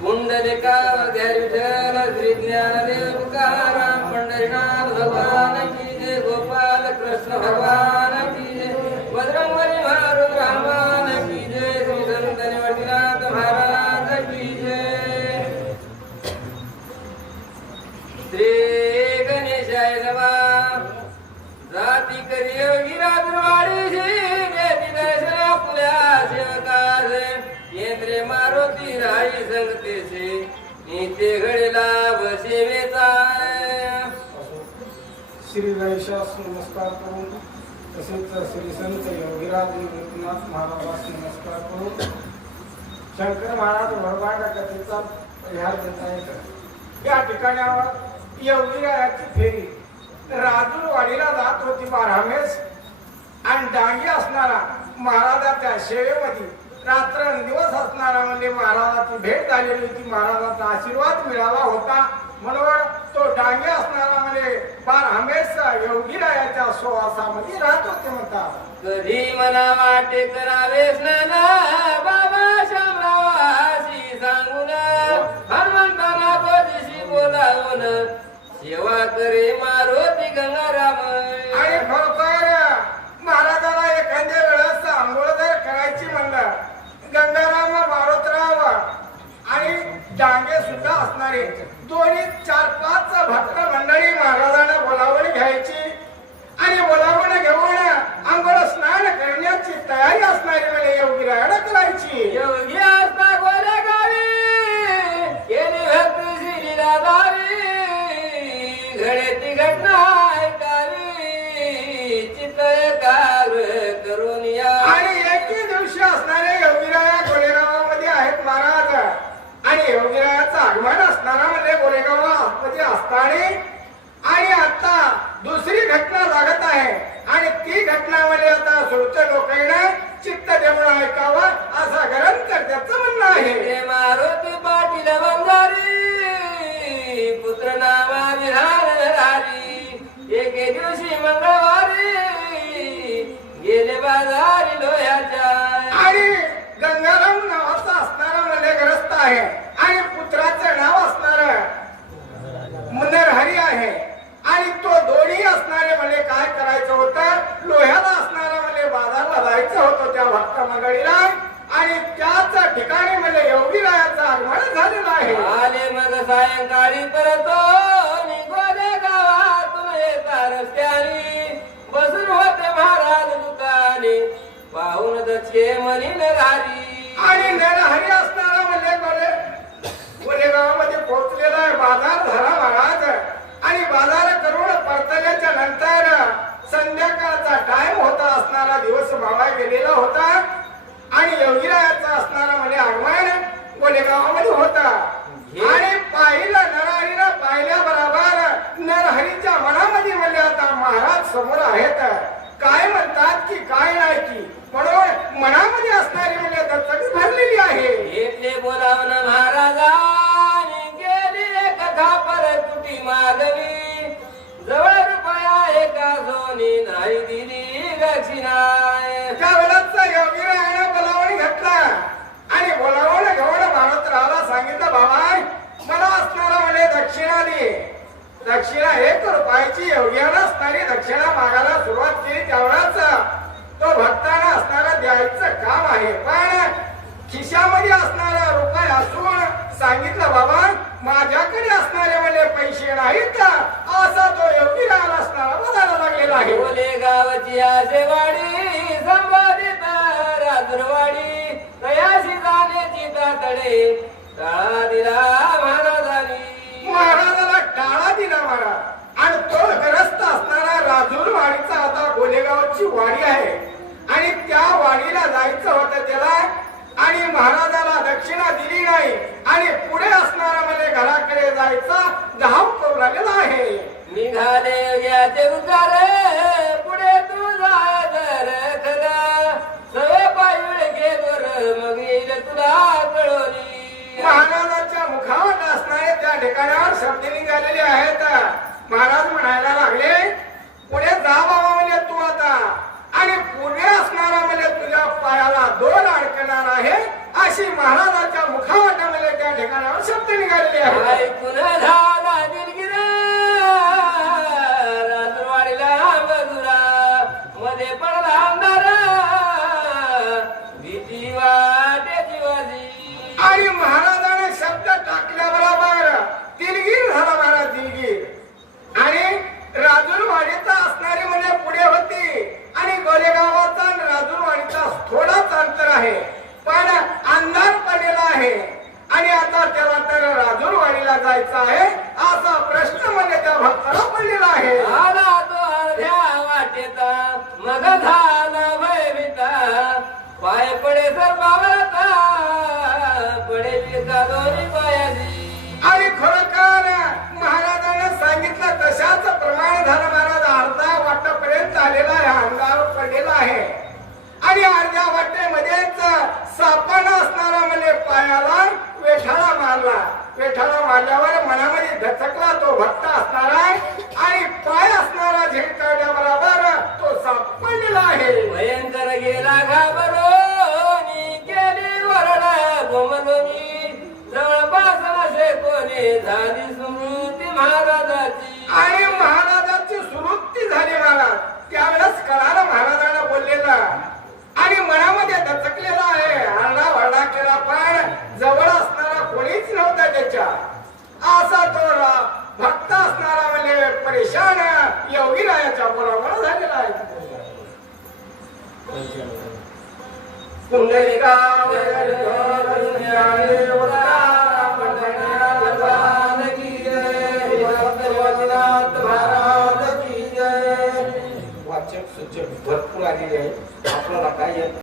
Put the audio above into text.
पुंडलिकावध्या विठ्ठल श्री ज्ञानदेव तुकाराम पंढरीनाथ भगवान की जय गोपाल कृष्ण भगवान की जय बजरंगबली महारुद्र हनुमान की जय श्री संत निवर्तनाथ महाराज की जय श्री गणेशाय नमः जाती करियो गिराजवाडी श्री दर्शन आपल्या सेवकास येत्रे मारुती राई संगतेचे नीते घडला बसेवेचा श्री गणेशास नमस्कार करून तसेच श्री संत योगीराज निवृत्तीनाथ महाराजास नमस्कार करून शंकर महाराज भरभांड कथेचा परिहार देता येतो। या ठिकाणावर योगीराजाची फेरी राजूरवाडीला जात होती बारामेस आणि डांगी असणारा महाराजाच्या सेवेमध्ये रात्रंदिवस असणारा म्हणजे महाराजाची भेट झालेली होती, महाराजाचा आशीर्वाद मिळाला होता म्हणून तो डांगे असणारा म्हणजे बारामेसचा योगीरायाच्या सुवासामध्ये राहत होते म्हणतात। कधी मना वाटे करावे स्नान बाबा शामरावाशी सांगून हनुमंताला बोधिशी बोलावून सेवा करे मारुती गंगाराम आणि खरोखर महाराजाला एखाद्या वेळेस आंघोळ जर करायची म्हणलं गंगाराम मारुतराव आणि डांगे सुद्धा असणारे दोन्ही 4-5 भक्त मंडळी महाराजांना बोलावून घ्यायची आणि बोलावून घेऊन आंघोळ स्नान करण्याची तयारी असणारी म्हणजे योगीरायाला करायची। योगी असता गोरे गावी केली भक्ती श्री राधावी घडे ती घटना ऐकावी चित्तकार करून या आणि एके दिवशी असणारे योगीराया गोरेगावामध्ये आहेत महाराज आणि योगीरायाचं आगमन असणारा म्हणजे गोरेगावामध्ये असताना आणि आता दुसरी घटना लागत आहे आणि ती घटनामध्ये आता श्रोते लोकांना चित्त देऊन ऐकावं असा ग्रंथकर्त्याचं म्हणणं आहे। मारुती पाटील बंजारी पुत्र नावा विधान धारी एके दिवशी मंगळवारी गेले बाजारी लोह्याच्या आणि गंगाराम नावाचा असणारा म्हणजे ग्रस्त आहे आणि पुत्राचं नाव असणार नरहरी आहे आणि तो दोन्ही असणारे म्हणजे काय करायचं होतं लोह्याला असणारा म्हणजे बाजारला जायचं होतं त्या भक्त मंडळीला आणि त्याच ठिकाणी म्हणजे योगीरायाचं आगमन झालेलं आहे। आले मग सायंकाळी परत निघोले गावातून येता रस्त्यानी बसून होते महाराज दुकानी पाहून दचे मनी नरहरी आणि नरहरी असणारा म्हणजे गोरेगावामध्ये पोहोचलेला आहे बाजार झाला महाराज आणि बाजार करून परतल्याच्या नंतर संध्याकाळचा टाइम होता असणारा दिवस मावा गेलेला होता आणि योगीरायाचा असणारा म्हणजे आगमन गोरेगावामध्ये होता आणि पाहिलं नरहरीला पाहिल्या बरोबर नरहरीच्या मनामध्ये म्हणजे आता महाराज समोर आहेत काय म्हणतात की काय नाही की म्हणून मनामध्ये असणारी म्हणजे दचकी भरलेली आहे। येथे बोलावून महाराजांनी गेली कथा परकुटी मागली जवळ रुपया एका सोनी नाही दिली दक्षिणा त्यावेळेस योगीरायाने बोलावून घेतला आणि बोलावून घेऊन महाराजाला सांगितलं बाबा मला असणारा म्हणजे दक्षिणा दे। दक्षिणा 1 रुपयाची योग्याला असणारी दक्षिणा मागायला सुरुवात केली त्यावेळेस तो भक्तांना असणारा द्यायचं काम आहे पण खिशामध्ये असणारा रुपये असून सांगितलं बाबा माझ्याकडे असणारे म्हणजे पैसे नाहीत असा तो योगीरायाला असणारा बोलायला लागलेला आहे। बोले गावची आसेवाडी संवादित राजरवाडी तयाशी जाण्याची तातडे टाळा दिला महाराजाला टाळा दिला महाराज आणि तो ग्रस्त असणारा राजूरवाडीचा आता गोलेगावची वाडी आहे आणि त्या वाडीला जायचं होतं त्याला आणि महाराजाला दक्षिणा दिली नाही आणि पुढे असणारा म्हणजे घराकडे जायचा धाव करू लागलेला आहे। निघाले घ्याचे उतारे पुढे तू जाय जर खरा सवे पायुळे गेलोर मग येईल तुला कळोली महाराजाच्या मुखावर असणारे त्या ठिकाणावर शब्द निघालेले आहेत। महाराज म्हणायला लागले पुढे जा बाबा म्हणजे तू आता आणि पुढे असणारा म्हणजे तुझ्या पायाला 2 अडकणार आहे अशी महाराजाच्या मुखावाट्यामध्ये त्या ठिकाणावर एका दोन्ही पायाली आणि खरोखर महाराजांना सांगितलं तशाच प्रमाण झालं. महाराज अर्धा वाटापर्यंत आलेला आहे, अंगावर पडलेला आहे आणि अर्ध्या वाटेमध्येच सापण असणारा म्हणजे पायाला वेठाळा मारला. वेठाळा मारल्यावर मनामध्ये धचकला तो भक्त असणारा आणि पाय असणारा झेंकावल्याबरोबर तो सापडलेला आहे. भयंकर गेला घाबरोनी गेली वरडा गोमलोनी जवळपास असे कोणी झाली स्मृती महाराजाची आणि महाराजांची सुरुत्ती झाली. महाराज त्यावेळेस कळालं महाराजांना बोललेला आणि मनामध्ये दचकलेला आहे. हरडा वरडा केला पण जवळ असणारा कोणीच नव्हता त्याच्या. असा तो भक्त असणारा म्हणजे परेशान योगीरायाच्या मुलामुळे झालेला आहे. पुंडलिका वाचक सूचक भरपूर आलेले आहे. आपल्याला काय